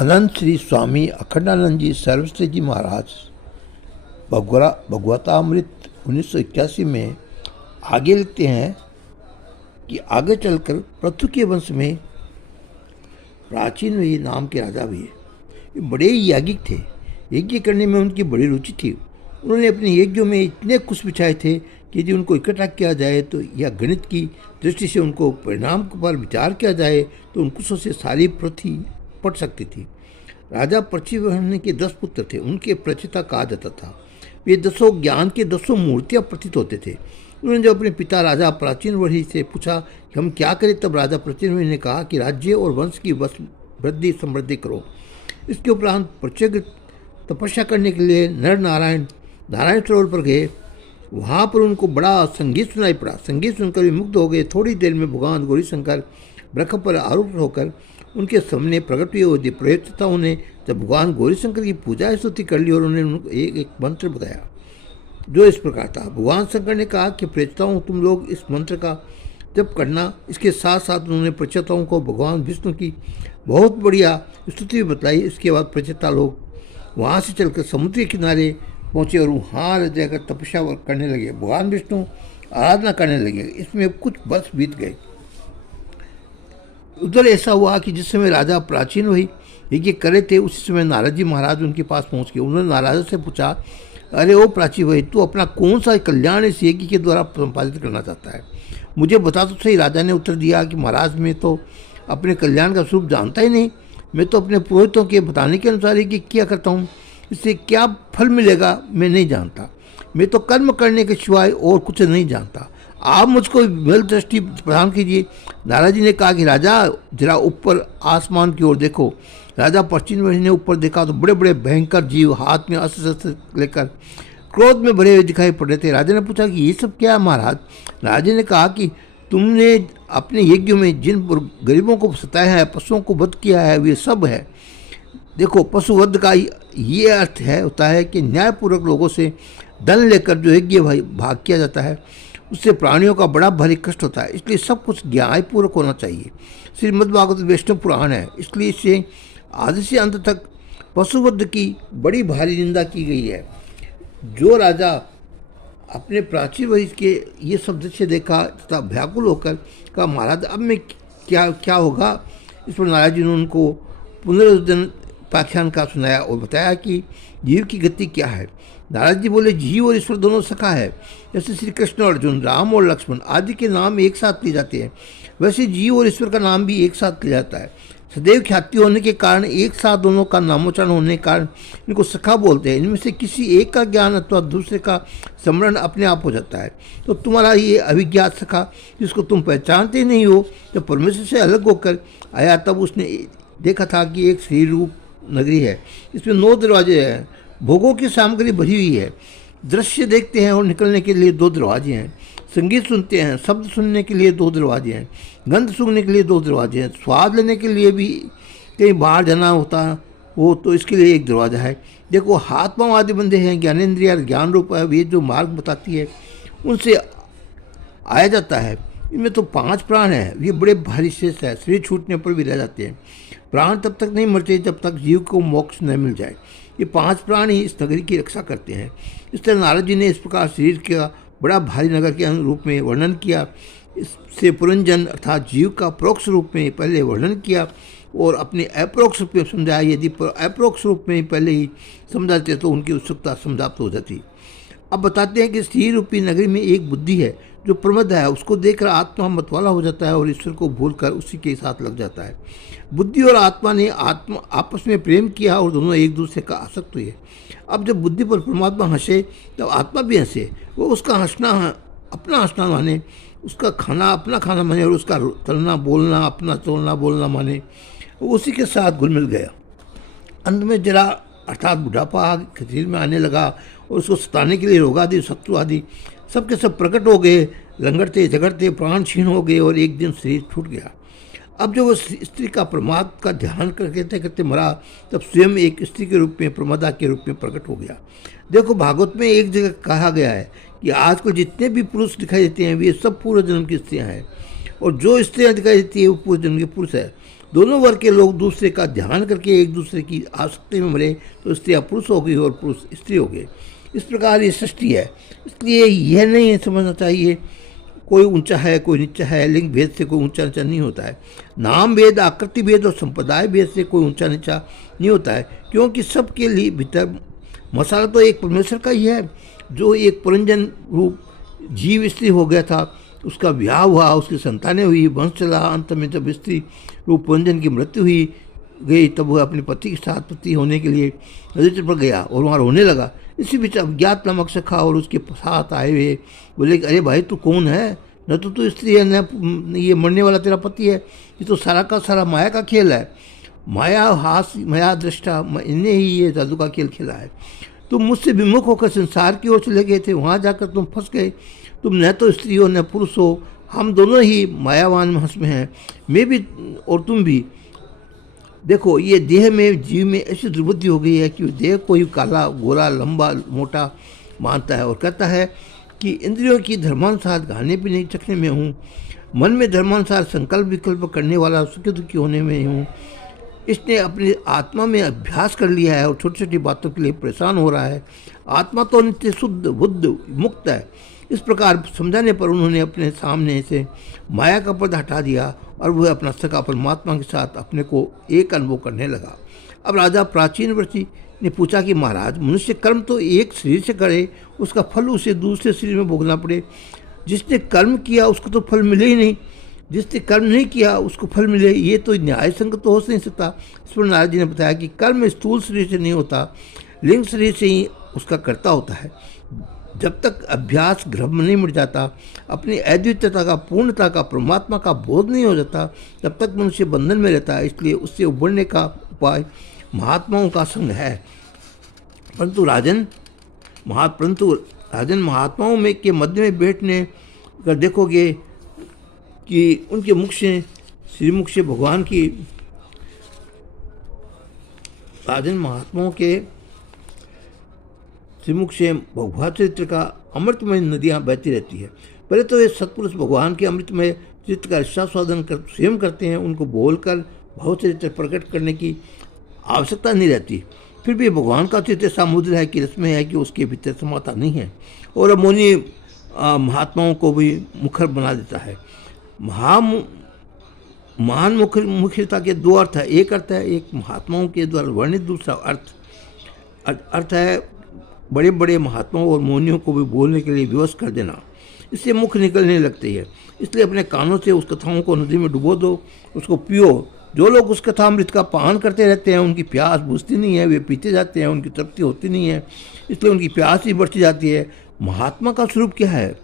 अनंत श्री स्वामी अखंडानंद जी सर्वश्री जी महाराज भगवतामृत 1981 में आगे लिखते हैं कि आगे चलकर पृथु के वंश में प्राचीन वे नाम के राजा हुए। ये बड़े याज्ञिक थे, यज्ञ करने में उनकी बड़ी रुचि थी। उन्होंने अपने यज्ञों में इतने कुश बिछाए थे कि यदि उनको इकट्ठा किया जाए तो या गणित की दृष्टि से उनको परिणाम पर विचार किया जाए तो उन कुशों से सारी पृथ्वी पट सकती थी। राजा पृथ्वी के 10 पुत्र थे, उनके प्रचिता कहा जाता था। वे 10 ज्ञान के 10 मूर्तियाँ प्रतीत होते थे। उन्होंने जब अपने पिता राजा प्राचीन वढ़ी से पूछा कि हम क्या करें, तब राजा प्राचीन वढ़ी ने कहा कि राज्य और वंश की वृद्धि समृद्धि करो। इसके उपरांत प्रत्येक तपस्या करने के लिए नर नारायण सरोवर पर गए। वहाँ पर उनको बड़ा संगीत सुनाई पड़ा। संगीत सुनकर वे मुग्ध हो गए। थोड़ी देर में भगवान गौरीशंकर वृक्ष पर आरूढ़ होकर उनके सामने प्रकट हुए। और प्रयोक्ताओं ने जब भगवान गौरीशंकर की पूजा स्तुति कर ली और उन्होंने उनको एक मंत्र बताया जो इस प्रकार था। भगवान शंकर ने कहा कि प्रयोक्ताओं, तुम लोग इस मंत्र का जप करना। इसके साथ साथ उन्होंने प्रचेताओं को भगवान विष्णु की बहुत बढ़िया स्तुति बतलाई। इसके बाद प्रचेता लोग वहाँ से चलकर समुद्र के किनारे पहुँचे और वहाँ रह जाकर तपस्या करने लगे, भगवान विष्णु आराधना करने लगे। इसमें कुछ वर्ष बीत गए। उधर ऐसा हुआ कि जिस समय राजा प्राचीन वही यज्ञ करे थे, उसी समय नारद जी महाराज उनके पास पहुँच गए। उन्होंने नारद से पूछा, अरे ओ प्राचीन वही, तू अपना कौन सा कल्याण इस यज्ञ के द्वारा संपादित करना चाहता है, मुझे बता तो सही। राजा ने उत्तर दिया कि महाराज, मैं तो अपने कल्याण का स्वरूप जानता ही नहीं। मैं तो अपने पुरोहितों के बताने के अनुसार ही किया करता हूँ। इससे क्या फल मिलेगा मैं नहीं जानता। मैं तो कर्म करने के सिवाय और कुछ नहीं जानता। आप मुझको बल दृष्टि प्रदान कीजिए। नारद जी ने कहा कि राजा, जरा ऊपर आसमान की ओर देखो। राजा पश्चिम ने ऊपर देखा तो बड़े बड़े भयंकर जीव हाथ में अस्त्र शस्त्र लेकर क्रोध में भरे हुए दिखाई पड़ रहे थे। राजा ने पूछा कि ये सब क्या है महाराज। राजा ने कहा कि तुमने अपने यज्ञ में जिन गरीबों को सताया है, पशुओं को वध किया है, वे सब है। देखो, पशुवध का ये अर्थ होता है कि न्यायपूर्वक लोगों से धन लेकर जो यज्ञ भाग किया जाता है, उससे प्राणियों का बड़ा भारी कष्ट होता है। इसलिए सब कुछ न्यायपूर्वक होना चाहिए। श्रीमद्भागवत वैष्णव पुराण है, इसलिए इससे आदि से अंत तक पशुवध की बड़ी भारी निंदा की गई है। जो राजा अपने प्राचीन वंश के ये सब दृश्य देखा तथा व्याकुल होकर कहा, महाराज अब मैं क्या होगा। इस पर नाराज जी ने उनको पुनरुद्धरण पाख्यान का सुनाया और बताया कि जीव की गति क्या है। नारद जी बोले, जीव और ईश्वर दोनों सखा है। जैसे श्री कृष्ण, अर्जुन, राम और लक्ष्मण आदि के नाम एक साथ लिए जाते हैं, वैसे जीव और ईश्वर का नाम भी एक साथ लिया जाता है। सदैव ख्याति होने के कारण, एक साथ दोनों का नामोच्चारण होने के कारण इनको सखा बोलते हैं। इनमें से किसी एक का ज्ञान अथवा दूसरे का स्मरण अपने आप हो जाता है। तो तुम्हारा ये अभिज्ञात सखा, जिसको तुम पहचानते ही नहीं हो, जब परमेश्वर से अलग होकर आया तब उसने देखा था कि एक श्री रूप नगरी है। इसमें 9 दरवाजे हैं। भोगों की सामग्री भरी हुई है। दृश्य देखते हैं और निकलने के लिए 2 दरवाजे हैं। संगीत सुनते हैं, शब्द सुनने के लिए 2 दरवाजे हैं। गंध सूंघने के लिए 2 दरवाजे हैं। स्वाद लेने के लिए भी कहीं बाहर जाना होता हो तो इसके लिए 1 दरवाजा है। देखो, हाथ पाँव आदि बंधे हैं। ज्ञानेंद्रिय ज्ञान रूप है, वे जो मार्ग बताती है उनसे आया जाता है। इनमें तो 5 प्राण हैं। ये बड़े भारी शेष है, शरीर छूटने पर भी रह जाते हैं। प्राण तब तक नहीं मरते जब तक जीव को मोक्ष न मिल जाए। ये 5 प्राण ही इस नगरी की रक्षा करते हैं। इस तरह नारद जी ने इस प्रकार शरीर का बड़ा भारी नगर के रूप में वर्णन किया। इससे पुरंजन अर्थात जीव का परोक्ष रूप में पहले वर्णन किया और अपने अप्रोक्ष रूप में समझाया। यदि अप्रोक्ष रूप में पहले ही समझाते तो उनकी उत्सुकता समाप्त हो जाती। अब बताते हैं कि स्त्री रूपी नगरी में एक बुद्धि है जो प्रमद है। उसको देखकर आत्मा मतवाला हो जाता है और ईश्वर को भूलकर उसी के साथ लग जाता है। बुद्धि और आत्मा ने आपस में प्रेम किया और दोनों एक दूसरे का आसक्त हुए। अब जब बुद्धि पर परमात्मा हंसे तब आत्मा भी हंसे। वो उसका हंसना अपना हंसना माने, उसका खाना अपना खाना माने और उसका चलना बोलना अपना चलना बोलना माने। वो उसी के साथ घुल मिल गया। अंत में जरा अर्थात बुढ़ापा शरीर में आने लगा और उसको सताने के लिए रोग आदि शत्रु आदि सबके सब प्रकट हो गए। लंगड़ते झगड़ते प्राण क्षीण हो गए और एक दिन शरीर छूट गया। अब जो वो स्त्री का प्रमाद का ध्यान करते करते मरा, तब स्वयं एक स्त्री के रूप में प्रमादा के रूप में प्रकट हो गया। देखो, भागवत में एक जगह कहा गया है कि आजकल जितने भी पुरुष दिखाई देते हैं वे सब पूर्व जन्म की स्त्रियाँ हैं और जो स्त्रियाँ दिखाई देती है वो पूर्व जन्म के पुरुष है। दोनों वर्ग के लोग दूसरे का ध्यान करके एक दूसरे की आसक्ति में मरे तो स्त्रियाँ पुरुष हो गई और पुरुष स्त्री हो गए। इस प्रकार ये सृष्टि है। इसलिए यह नहीं समझना चाहिए कोई ऊंचा है कोई नीचा है, लिंग भेद से कोई ऊंचा नीचा नहीं होता है। नाम भेद, आकृति भेद और संप्रदाय भेद से कोई ऊंचा नीचा नहीं होता है, क्योंकि सबके लिए भीतर मसाला तो एक परमेश्वर का ही है। जो एक पुरंजन रूप जीव स्त्री हो गया था, उसका ब्याह हुआ, उसकी संतानें हुई, वंश चला, अंत में जब स्त्री रूप पुरंजन की मृत्यु हुई गई तब वह अपने पति के साथ पति होने के लिए नदी पर गया और वहाँ रोने लगा। इसी बीच अज्ञात नामक सखा और उसके साथ आए हुए बोले कि अरे भाई तू कौन है, न तो तू स्त्री है न ये मरने वाला तेरा पति है, ये तो सारा का सारा माया का खेल है। माया हास माया दृष्टा, इन्हें ही ये जादू का खेल खेला है। तुम मुझसे विमुख होकर संसार की ओर चले गए थे, वहाँ जाकर तुम फंस गए। तुम न तो स्त्री हो न पुरुष हो, हम दोनों ही मायावान हंस में हैं, मैं भी और तुम भी। देखो ये देह में जीव में ऐसी दुर्बुद्धि हो गई है कि देह को ही काला गोरा लंबा मोटा मानता है और कहता है कि इंद्रियों की धर्मानुसार खाने पीने चखने में हूँ, मन में धर्मानुसार संकल्प विकल्प करने वाला सुखी दुखी होने में हूँ। इसने अपनी आत्मा में अभ्यास कर लिया है और छोटी छोटी बातों के लिए परेशान हो रहा है। आत्मा तो नित्य शुद्ध बुद्ध मुक्त है। इस प्रकार समझाने पर उन्होंने अपने सामने से माया का पर्दा हटा दिया और वह अपना सखा परमात्मा के साथ अपने को एक अनुभव करने लगा। अब राजा प्राचीनवर्ती ने पूछा कि महाराज, मनुष्य कर्म तो एक शरीर से करे, उसका फल उसे दूसरे शरीर में भोगना पड़े। जिसने कर्म किया उसको तो फल मिले ही नहीं, जिसने कर्म नहीं किया उसको फल मिले, ये तो न्याय संगत तो हो नहीं सकता। इस पर नारद जी ने बताया कि कर्म स्थूल शरीर से नहीं होता, लिंग शरीर से ही उसका कर्ता होता है। जब तक अभ्यास भ्रम नहीं मिट जाता, अपनी अद्वितीयता का पूर्णता का परमात्मा का बोध नहीं हो जाता, तब तक मनुष्य बंधन में रहता है। इसलिए उससे उबरने का उपाय महात्माओं का संग है। परंतु राजन महात्माओं में के मध्य में बैठने कर देखोगे कि उनके मुख से श्रीमुख से भगवान की राजन महात्माओं के श्रीमुख से भगवान चरित्र का अमृतमय नदियाँ बहती रहती है। पहले तो ये सत्पुरुष भगवान के अमृतमय चित्त का स्वादन स्वयं करते हैं, उनको बोलकर भाव चरित्र प्रकट करने की आवश्यकता नहीं रहती। फिर भी भगवान का चित्त समुद्र है कि रसमय है कि उसके भीतर समाता नहीं है और अमोनी महात्माओं को भी मुखर बना देता है। महान मुख्यता के दो अर्थ है। एक अर्थ है एक महात्माओं के द्वारा वर्णित, दूसरा अर्थ है बड़े बड़े महात्माओं और मौनियों को भी बोलने के लिए विवश कर देना। इससे मुख निकलने लगती है। इसलिए अपने कानों से उस कथाओं को नदी में डुबो दो, उसको पियो। जो लोग उस कथामृत का पान करते रहते हैं उनकी प्यास बुझती नहीं है, वे पीते जाते हैं, उनकी तृप्ति होती नहीं है, इसलिए उनकी प्यास ही बढ़ती जाती है। महात्मा का स्वरूप क्या है?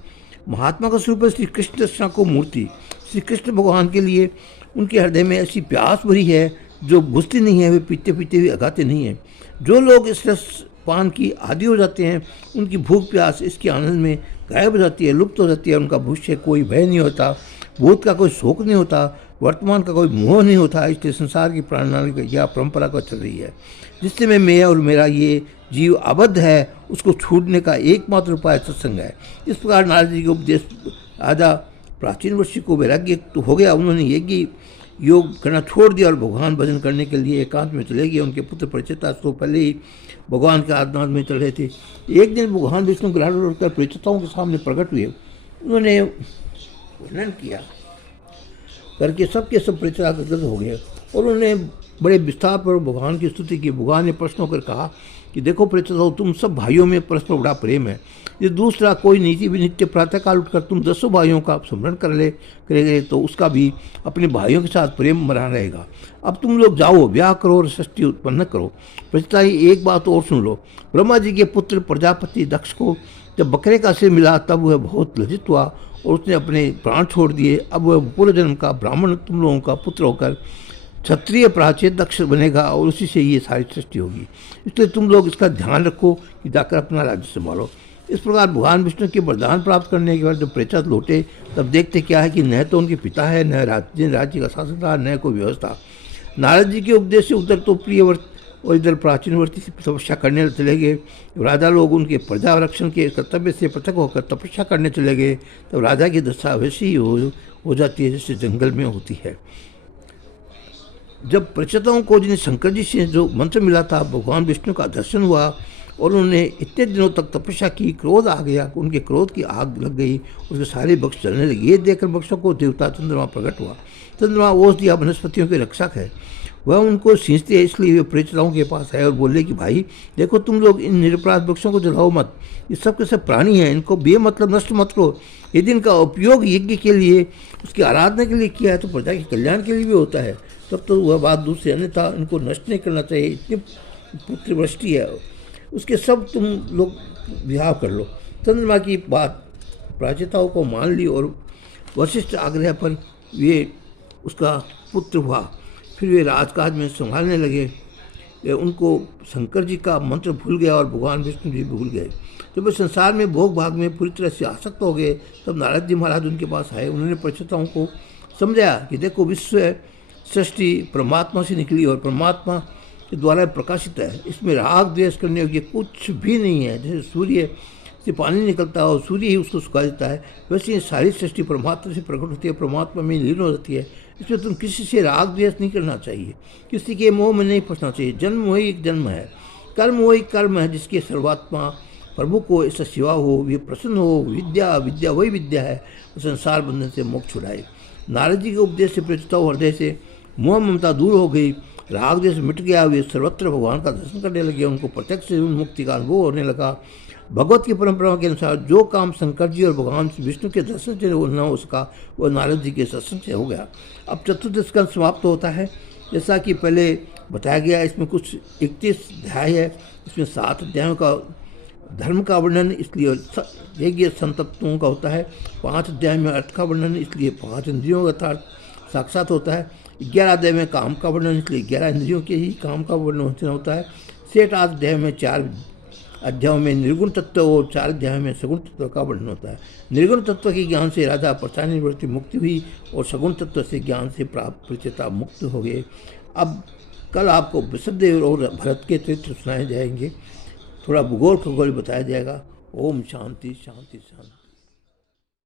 महात्मा का स्वरूप है श्री कृष्ण दर्शना को मूर्ति। श्री कृष्ण भगवान के लिए उनके हृदय में ऐसी प्यास भरी है जो बुझती नहीं है, वे पीते पीते भी अगाते नहीं हैं। जो लोग इस रस पान की आदि हो जाते हैं उनकी भूख प्यास इसके आनंद में गायब हो जाती है, लुप्त हो जाती है। उनका भविष्य कोई भय नहीं होता, भूत का कोई शोक नहीं होता, वर्तमान का कोई मोह नहीं होता। इसलिए संसार की प्रणाली या परंपरा को चल रही है जिससे मैं और मेरा ये जीव आबद्ध है, उसको छूटने का एकमात्र उपाय सत्संग है। इस प्रकार नारद जी के उपदेश राजा प्राचीन वर्षी को वैराग्य तो हो गया। उन्होंने यज्ञ योग करना छोड़ दिया और भगवान भजन करने के लिए एकांत में चले गए। उनके पुत्र परिचिता तो पहले ही भगवान के आराधना में चल रहे थे। एक दिन भगवान विष्णु ग्रहण उठकर परिचिताओं के सामने प्रकट हुए। उन्होंने वर्णन किया करके सबके सब परिचिता गदगद हो गए और उन्होंने बड़े विस्तार पर भगवान की स्तुति की। भगवान ने प्रश्न होकर कहा कि देखो परिचिताओं, तुम सब भाइयों में परस्पर बड़ा प्रेम है। ये दूसरा कोई नीति भी नित्य प्रातःकाल उठकर तुम 10 भाइयों का स्मरण करेंगे तो उसका भी अपने भाइयों के साथ प्रेम बना रहेगा। अब तुम लोग जाओ, ब्याह करो और सृष्टि उत्पन्न करो। परिचिता ही एक बात और सुन लो। ब्रह्मा जी के पुत्र प्रजापति दक्ष को जब बकरे का सिर मिला तब वह बहुत लज्जित हुआ और उसने अपने प्राण छोड़ दिए। अब वह पूर्व जन्म का ब्राह्मण तुम लोगों का पुत्र होकर क्षत्रिय प्राचीन दक्ष बनेगा और उसी से ये सारी सृष्टि होगी। इसलिए तुम लोग इसका ध्यान रखो कि जाकर अपना राज्य संभालो। इस प्रकार भगवान विष्णु के वरदान प्राप्त करने के बाद जब प्रेतत लौटे तब देखते क्या है कि न तो उनके पिता है, न राज्य का शासन था, न कोई व्यवस्था। नारद जी के उपदेश से उधर तो प्रियवर्त और इधर प्राचीनवर्ती से तपस्या करने चले गए। राजा लोग उनके प्रजा रक्षण के कर्तव्य से पृथक होकर तपस्या करने चले गए। तब राजा की दशा वैसी ही हो जाती है जैसे जंगल में होती है। जब प्रचेताओं को जिन्हें शंकर जी से जो मंत्र मिला था, भगवान विष्णु का दर्शन हुआ और उन्होंने इतने दिनों तक तपस्या की, क्रोध आ गया, उनके क्रोध की आग लग गई, उसके सारे वृक्ष जलने लगे। ये देखकर वृक्षों को देवता चंद्रमा प्रकट हुआ। चंद्रमा औषधि वनस्पतियों के रक्षक है, वह उनको सींचते हैं, इसलिए वे प्रेताओं के पास आए और बोले कि भाई देखो, तुम लोग इन निरपराध वृक्षों को जलाओ मत, ये सब के सब प्राणी हैं, इनको बेमतलब नष्ट मत करो। यदि इनका उपयोग यज्ञ के लिए, उसकी आराधना के लिए किया है तो प्रजा के कल्याण के लिए भी होता है, तब तो वह बात दूसरी, अन्यथा इनको नष्ट नहीं करना चाहिए। इतनी पुत्रवृष्टि है, उसके सब तुम लोग विवाह कर लो। चंद्रमा की बात प्राचीताओं को मान ली और वशिष्ठ आग्रह पर वे उसका पुत्र हुआ। फिर वे राजकाज में संभालने लगे। उनको शंकर जी का मंत्र भूल गया और भगवान विष्णु जी भूल गए। जब वे संसार में भोग भाग में पूरी तरह से आसक्त हो गए, तब नारद जी महाराज उनके पास आए। उन्होंने प्रचेताओं को समझाया कि देखो, विश्व सृष्टि परमात्मा से निकली और परमात्मा के द्वारा प्रकाशित है, इसमें राग द्वेष करने योग्य कुछ भी नहीं है। जैसे सूर्य से पानी निकलता है और सूर्य ही उसको सुखा देता है, वैसे ये सारी सृष्टि परमात्मा से प्रकट होती है, परमात्मा में लीन हो जाती है। इसमें तुम किसी से राग द्वेष नहीं करना चाहिए, किसी के मोह में नहीं फंसना चाहिए। जन्म वही एक जन्म है, कर्म वही कर्म है, जिसके सर्वात्मा प्रभु को ऐसा सेवा हो, वे प्रसन्न हो। विद्या विद्या वही विद्या है, संसार बंधन से मोक्ष छुड़ाए। नारद जी के उपदेश से प्रचेताओं हृदय से मोह ममता दूर हो गई, राग द्वेष मिट गया। वे सर्वत्र भगवान का दर्शन करने लगे, उनको प्रत्यक्ष मुक्ति का अनुभव होने लगा। भगवत की परंपरा के अनुसार जो काम शंकर जी और भगवान विष्णु के दर्शन से न हो सका, वो नारद जी के सत्संग से हो गया। अब चतुर्दश स्कंद समाप्त होता है, जैसा कि पहले बताया गया। इसमें कुछ 31 अध्याय है, इसमें 7 अध्यायों का धर्म का वर्णन, इसलिए यज्ञ संतत्वों का होता है। 5 अध्याय में अर्थ का वर्णन, इसलिए 5 इंद्रियों का अर्थात साक्षात होता है। 11 अध्याय में काम का वर्णन, इसलिए 11 इंद्रियों के ही काम का वर्णन होता है। 6 अध्याय में 4 अध्यायों में निर्गुण तत्व और 4 अध्याय में सगुण तत्व का वर्णन होता है। निर्गुण तत्व के ज्ञान से राजा प्रचार निवृत्ति मुक्ति हुई और सगुण तत्व से ज्ञान से प्राप्त प्रचेता मुक्त हो गए। अब कल आपको वसुदेव और भरत के चरित्र सुनाए जाएंगे, थोड़ा भूगोल खगोल बताया जाएगा। ओम शांति शांति शांति।